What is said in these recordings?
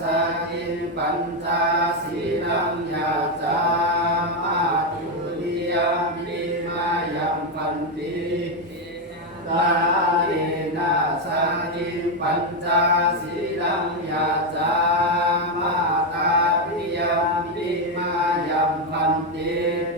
สกิปัญจศีลังยาจามาตุริยมิมายัมปันติตาเลนะสกิปัญจศีลังยาจามาตาริยมิมายัมปันติ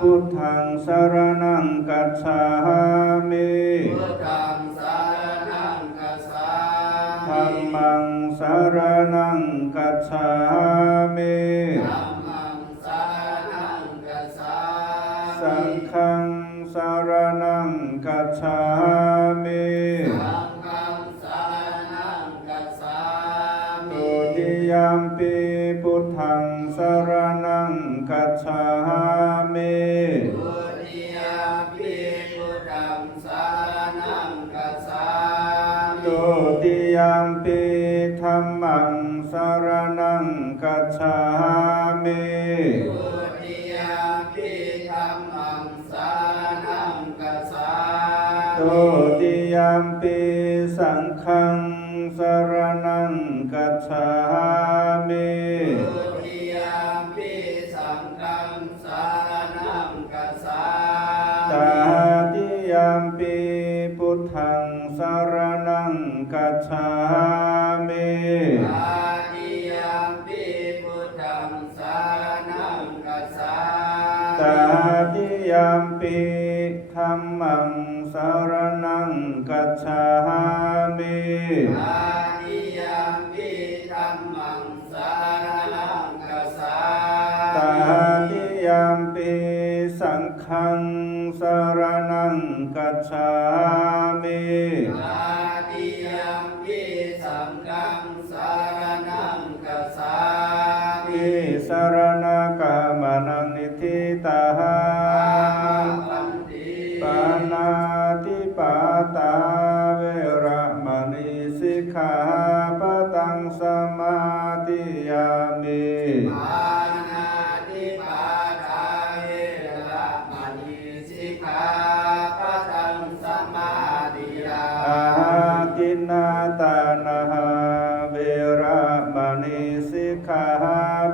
พุทธังสรณังกัจฉามิพุทธังสารนังกัสสาธรรมิมังสารนังกัจฉามิธัมมังสารนังกัสสาสังมิฆังสารนังกัจฉามิสังฆังสารนังกัสสามิตุติยมปีพุทธังสารนัง กัจฉามิทุติยมปิพุทธังสารนังกัสสามิตุติยมปีธรรมังสารนังกัจฉามิทุติยมปิธัมมังสารนังกัสสาตุมิติยมปีสังฆังสารนังกัจฉามิ กัจฉามิอาติยมปิพุทธังสารนังกัสสาตามิติยมปีธรรมังสารนังกัจฉามิอา งกัจฉามิอาติยมปิสังฆังสารนังกัสสามิอิสารณกามนังนิธิตาหาปันติปานาติปาตาเวระมณีสิกขาปะตังสมาธิยามิ นนาตานาหาเวระมณีสิกขา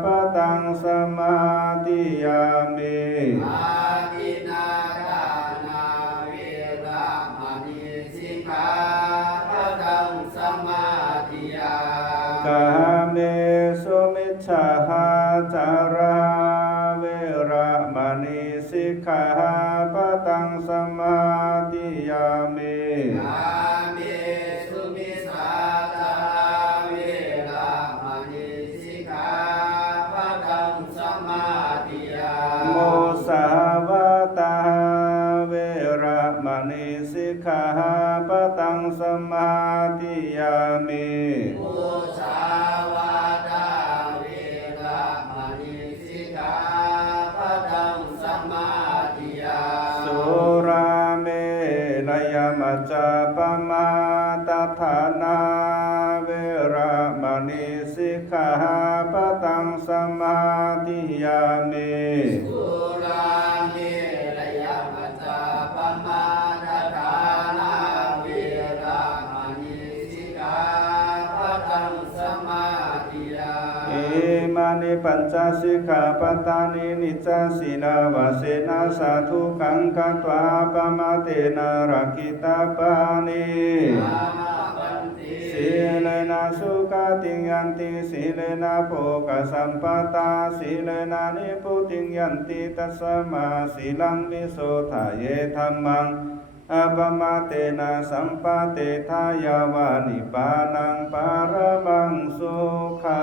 ปะตังสมาธิยามิอาทินาทานาเวระมณีสิกขาปะทังสมาธิยากาเมสุมิชฌาจาราเวระมณีสิกขาปะตังสมาธิยามิ ปมาตถานาเวระมณีสิกขาปตังสมาธิยามิ มานิปัญจสิกขาปตานินิจจศีลาวาเสนาสาธุขังกัตวาปมาเตนะรักขิตาปานิอามาปันติสิสีเลนะสุขติยันติสีเลนะโภกสัมปตาสีเลนะนิพุติยันติตัสมาสีลังวิโสทาเยธรรมัง อัปมาเตนะสัมปเตทายาวานิปานังปารมังสุขา